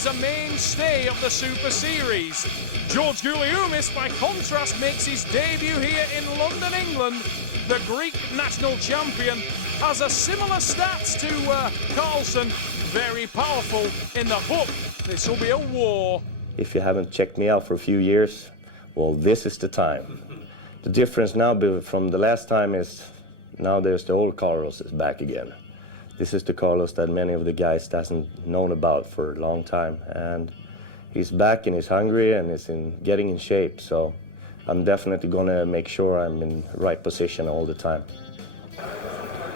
is a mainstay of the Super Series. George Goulioumis, by contrast, makes his debut here in London, England. The Greek national champion has a similar stats to Karlsson. Very powerful in the hook. This will be a war. If you haven't checked me out for a few years, well, this is the time. The difference now from the last time is now there's the old Carlos is back again. This is the Carlos that many of the guys hasn't known about for a long time, and he's back and he's hungry and he's getting in shape. So I'm definitely gonna make sure I'm in the right position all the time.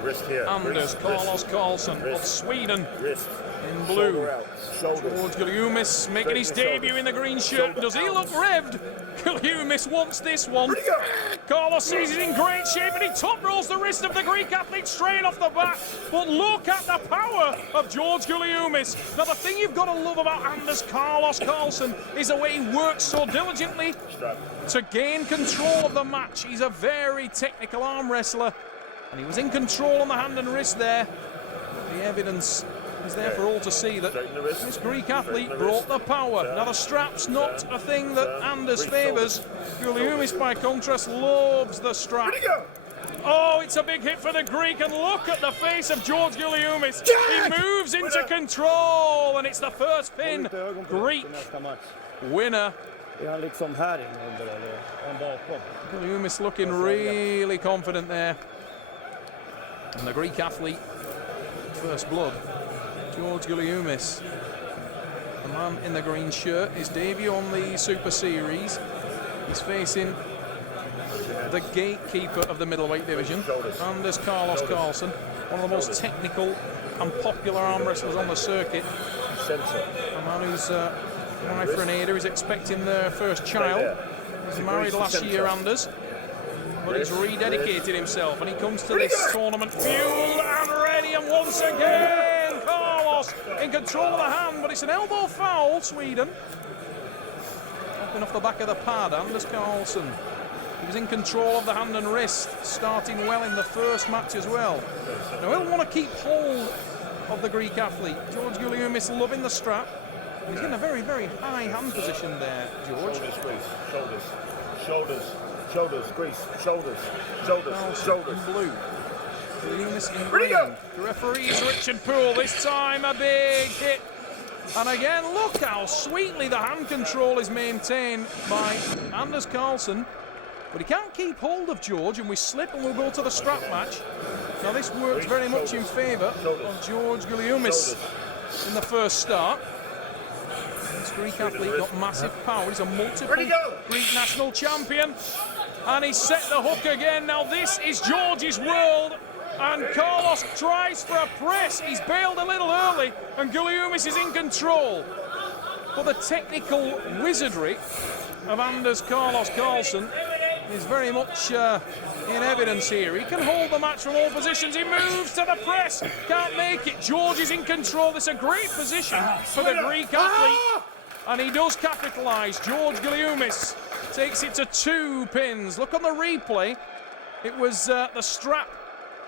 Wrist here. Anders Karlsson Karlsson of Sweden in blue. George Goulioumis making his debut in the green shirt. Does he look revved? Goulioumis wants this one. Carlos sees he's in great shape and he top rolls the wrist of the Greek athlete straight off the bat. But look at the power of George Goulioumis. Now the thing you've got to love about Anders Karlsson Karlsson is the way he works so diligently to gain control of the match. He's a very technical arm wrestler. And he was in control on the hand and wrist there. The evidence is there for all to see that this Greek athlete brought the power. Now the strap's not a thing that Anders favours. Goulioumis, by contrast, loves the strap. Oh, it's a big hit for the Greek, and look at the face of George Goulioumis. He moves into control, and it's the first pin. Greek winner. Goulioumis looking really confident there. And the Greek athlete, first blood, George Goulioumis, the man in the green shirt, his debut on the Super Series. He's facing the gatekeeper of the middleweight division, Anders Karlsson Karlsson, one of the most technical and popular arm wrestlers on the circuit. A man who's wife Renata is expecting their first child. He was married last year, Anders. But he's rededicated himself, and he comes to this tournament fueled and ready, and once again Carlos in control of the hand, but it's an elbow foul, Sweden. Dropping off the back of the pad, Anders Karlsson. He was in control of the hand and wrist, starting well in the first match as well. Now he'll want to keep hold of the Greek athlete. George Goulioumis loving the strap. He's in a very, very high hand position there, George. Shoulders, grease, shoulders. In blue. Goulioumis in green. The referee is Richard Poole. This time a big hit. And again, look how sweetly the hand control is maintained by Anders Karlsson. But he can't keep hold of George, and we slip and we'll go to the strap match. Now this works very much in favour of George Goulioumis in the first start. This Greek athlete got massive power. He's a multiple Greek national champion. And he set the hook again. Now this is George's world. And Carlos tries for a press. He's bailed a little early. And Goulioumis is in control. But the technical wizardry of Anders Karlsson Karlsson is very much in evidence here. He can hold the match from all positions. He moves to the press. Can't make it. George is in control. This is a great position for the Greek athlete. And he does capitalise. George Goulioumis takes it to 2 pins. Look on the replay. It was the strap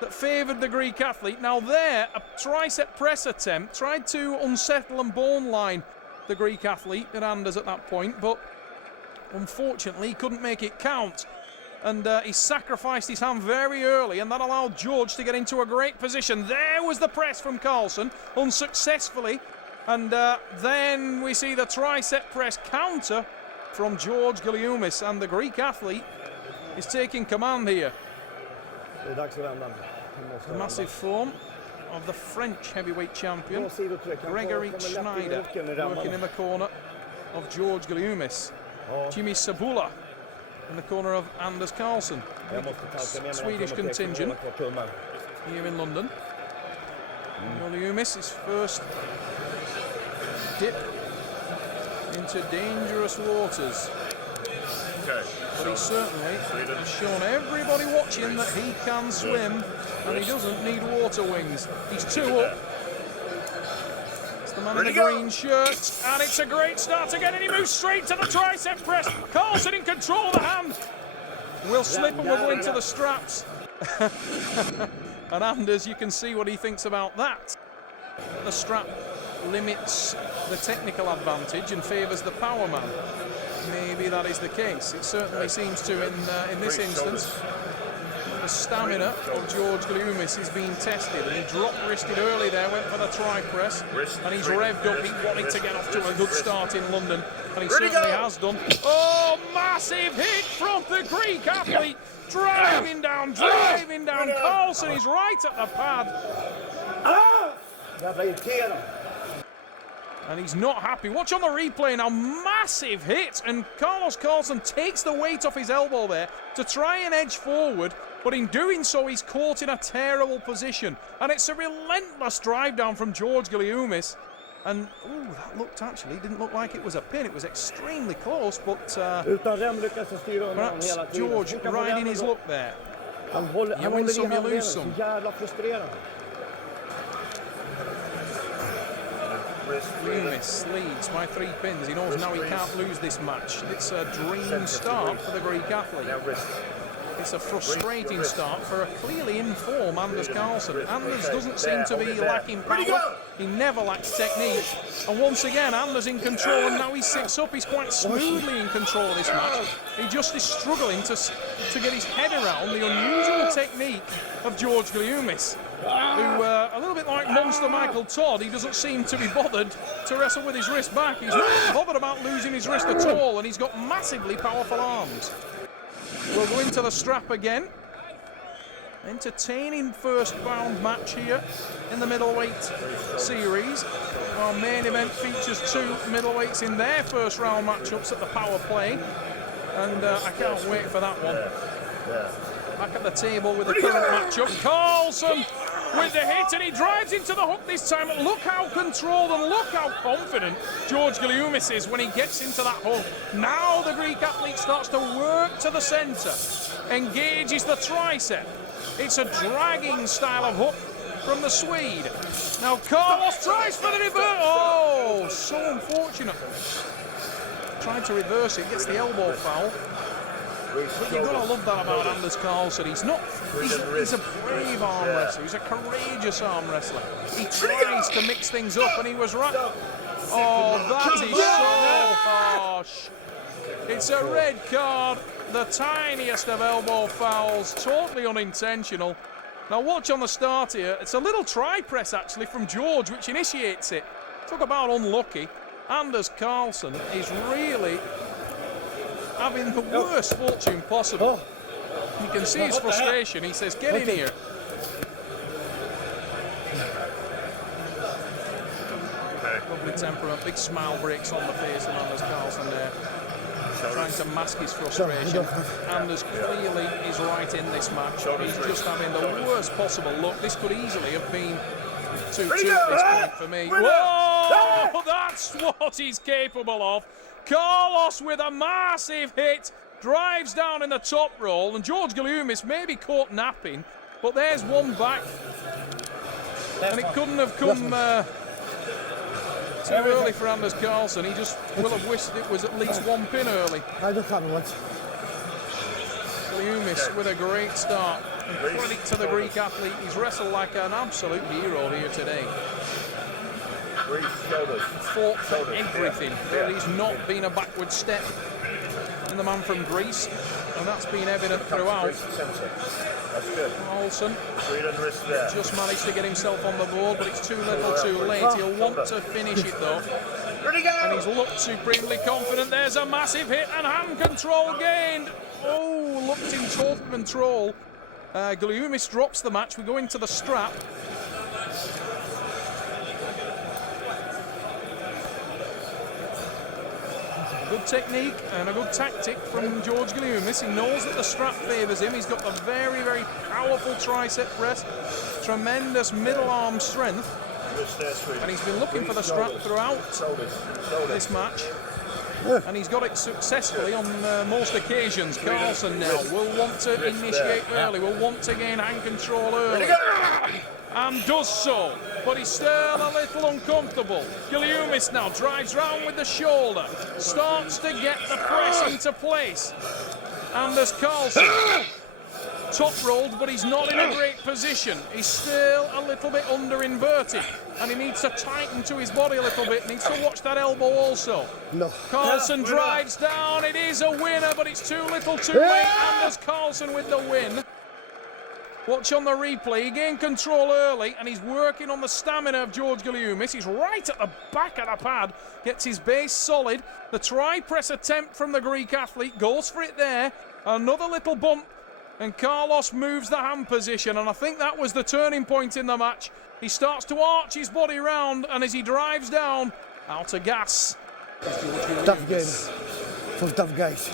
that favoured the Greek athlete. Now there, a tricep press attempt. Tried to unsettle and bone line the Greek athlete at Anders at that point, but unfortunately he couldn't make it count. And he sacrificed his hand very early, and that allowed George to get into a great position. There was the press from Karlsson, unsuccessfully. And then we see the tricep press counter from George Goulioumis, and the Greek athlete is taking command here. The massive form of the French heavyweight champion, Gregory Schneider, working in the corner of George Goulioumis. Jimmy Sabula in the corner of Anders Karlsson. Swedish contingent here in London. Goulioumis, his first dip into dangerous waters. But he certainly has shown everybody watching that he can swim, and he doesn't need water wings. He's 2 up. It's the man in the green shirt, and it's a great start again, and he moves straight to the tricep press. Karlsson in control of the hand. We'll slip and we'll go into the straps. And Anders, you can see what he thinks about that. The strap limits the technical advantage and favours the power man. Maybe that is the case. It certainly seems to in this instance. The stamina of George Goulioumis is being tested, and he drop-wristed early there, went for the tri-press, and he's revved up. He wanted to get off to a good start in London, and he certainly has done. Oh, massive hit from the Greek athlete, driving down. Karlsson is right at the pad. And he's not happy. Watch on the replay now, massive hit, and Carlos Karlsson takes the weight off his elbow there to try and edge forward, but in doing so he's caught in a terrible position, and it's a relentless drive down from George Goulioumis, and that didn't look like it was a pin. It was extremely close, but perhaps George riding his luck there. You win some, you lose some. Goulioumis leads by 3 pins. He knows now he can't lose this match. It's a dream start for the Greek athlete. It's a frustrating start for a clearly in form Anders Karlsson. Anders doesn't seem to be lacking power. He never lacks technique. And once again, Anders in control, and now he sits up. He's quite smoothly in control of this match. He just is struggling to get his head around the unusual technique of George Goulioumis, who, a little bit like Monster Michael Todd, he doesn't seem to be bothered to wrestle with his wrist back. He's not bothered about losing his wrist at all, and he's got massively powerful arms. We'll go into the strap again. Entertaining first round match here in the middleweight series. Our main event features 2 middleweights in their first round matchups at the power play, and I can't wait for that one. Back at the table with the current matchup, Karlsson with the hit, and he drives into the hook this time. Look how controlled and look how confident George Goulioumis is when he gets into that hook. Now the Greek athlete starts to work to the centre, engages the tricep. It's a dragging style of hook from the Swede. Now Carlos tries for the reverse. Oh, so unfortunate. Trying to reverse it, gets the elbow foul. But you've got to love that about Anders Karlsson. He's a brave arm wrestler. He's a courageous arm wrestler. He tries to mix things up, and he was right. Oh, that is so harsh. It's a red card, the tiniest of elbow fouls, totally unintentional. Now watch on the start here. It's a little tri-press actually from George, which initiates it. Talk about unlucky. Anders Karlsson is really having the worst fortune possible. You can see his frustration. He says, get in here. Lovely temperament, big smile breaks on the face of Anders Karlsson there. Trying to mask his frustration. Anders clearly is right in this match. He's just having the worst possible look. This could easily have been 2-2 at this point for me. Whoa! That's what he's capable of. Carlos with a massive hit, drives down in the top roll, and George Goulioumis may be caught napping, but there's one back. And it couldn't have come too early for Anders Karlsson. He just will have wished it was at least 1 pin early. Goulioumis with a great start. And credit to the Greek athlete. He's wrestled like an absolute hero here today. Fought for everything. There has not been a backward step in the man from Greece, and that's been evident throughout. Karlsson just managed to get himself on the board, but it's too little too late. He'll want to finish it though, and he's looked supremely confident. There's a massive hit and hand control gained. Oh, looked in total control. Goulioumis drops the match. We go into the strap. Good technique and a good tactic from George Goulioumis. He knows that the strap favours him. He's got the very, very powerful tricep press, tremendous middle arm strength, and he's been looking for the strap throughout this match, and he's got it successfully on most occasions. Karlsson now will want to initiate early, will want to gain hand control early, and does so, but he's still a little uncomfortable. Goulioumis now drives round with the shoulder, starts to get the press into place. Anders Karlsson top rolled, but he's not in a great position. He's still a little bit under inverted, and he needs to tighten to his body a little bit. Needs to watch that elbow also. No. Karlsson drives down. It is a winner, but it's too little too late. Anders Karlsson with the win. Watch on the replay. He gained control early, and he's working on the stamina of George Goulioumis. He's right at the back of the pad. Gets his base solid. The try-press attempt from the Greek athlete. Goes for it there. Another little bump. And Carlos moves the hand position, and I think that was the turning point in the match. He starts to arch his body round, and as he drives down, out of gas is George Goulioumis. Tough game for tough guys.